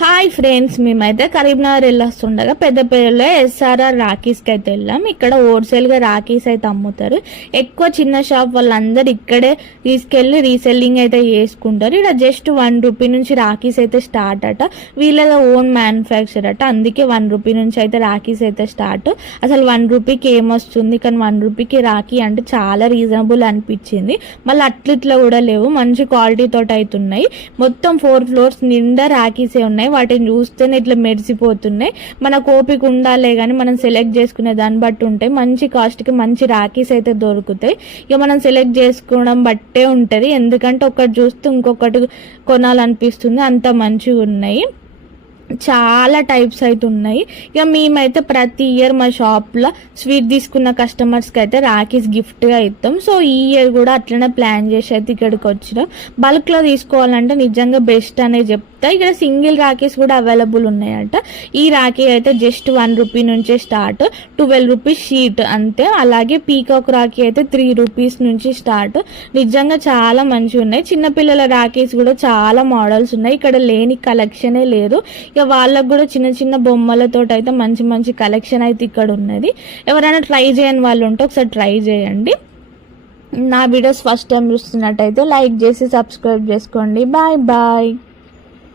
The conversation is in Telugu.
హాయ్ ఫ్రెండ్స్, మేమైతే కరీంనగర్ వెళ్ళొస్తుండగా పెద్దపల్లిలో ఎస్ఆర్ఆర్ రాఖీస్కి అయితే వెళ్ళాం. ఇక్కడ హోల్సేల్గా రాఖీస్ అయితే అమ్ముతారు. ఎక్కువ చిన్న షాప్ వాళ్ళందరూ ఇక్కడే తీసుకెళ్లి రీసెల్లింగ్ అయితే చేసుకుంటారు. ఇక్కడ జస్ట్ ₹1 నుంచి రాఖీస్ అయితే స్టార్ట్ అట. వీళ్ళ ఓన్ మ్యానుఫ్యాక్చర్ అట, అందుకే ₹1 నుంచి అయితే రాఖీస్ అయితే స్టార్ట్. అసలు ₹1కి ఏమొస్తుంది, కానీ ₹1కి రాఖీ అంటే చాలా రీజనబుల్ అనిపించింది. మళ్ళీ అట్లిట్లో కూడా లేవు, మంచి క్వాలిటీ తోటి అవుతున్నాయి. మొత్తం 4 ఫ్లోర్స్ నిండా రాఖీసే ఉన్నాయి. వాటిని చూస్తేనే ఇట్లా మెరిసిపోతున్నాయి. మనకు ఓపిక ఉండాలే కానీ మనం సెలెక్ట్ చేసుకునే దాన్ని బట్టి ఉంటాయి. మంచి కాస్ట్కి మంచి రాఖీస్ అయితే దొరుకుతాయి. ఇక మనం సెలెక్ట్ చేసుకోవడం బట్టే ఉంటుంది, ఎందుకంటే ఒకటి చూస్తే ఇంకొకటి కొనాలనిపిస్తుంది, అంత మంచిగా ఉన్నాయి. చాలా టైప్స్ అయితే ఉన్నాయి. ఇక మేమైతే ప్రతి ఇయర్ మా షాప్లో స్వీట్ తీసుకున్న కస్టమర్స్కి అయితే రాఖీస్ గిఫ్ట్గా ఇస్తాం. సో ఈ ఇయర్ కూడా అట్లనే ప్లాన్ చేసి అయితే ఇక్కడికి వచ్చినాం. బల్క్లో తీసుకోవాలంటే నిజంగా బెస్ట్ అనే చెప్తా. ఇక్కడ సింగిల్ రాఖీస్ కూడా అవైలబుల్ ఉన్నాయంట. ఈ రాఖీ అయితే జస్ట్ ₹1 నుంచే స్టార్ట్, ₹12 షీట్ అంతే. అలాగే పీకాక్ రాఖీ అయితే ₹3 నుంచి స్టార్ట్. నిజంగా చాలా మంచిగా ఉన్నాయి. చిన్నపిల్లల రాఖీస్ కూడా చాలా మోడల్స్ ఉన్నాయి. ఇక్కడ లేని కలెక్షనే లేదు. ఇక వాళ్ళకు కూడా చిన్న చిన్న బొమ్మలతో అయితే మంచి మంచి కలెక్షన్ అయితే ఇక్కడ ఉన్నది. ఎవరైనా ట్రై చేయని వాళ్ళు ఉంటే ఒకసారి ట్రై చేయండి. నా వీడియోస్ ఫస్ట్ టైం చూస్తున్నట్టయితే లైక్ చేసి సబ్స్క్రైబ్ చేసుకోండి. Bye bye.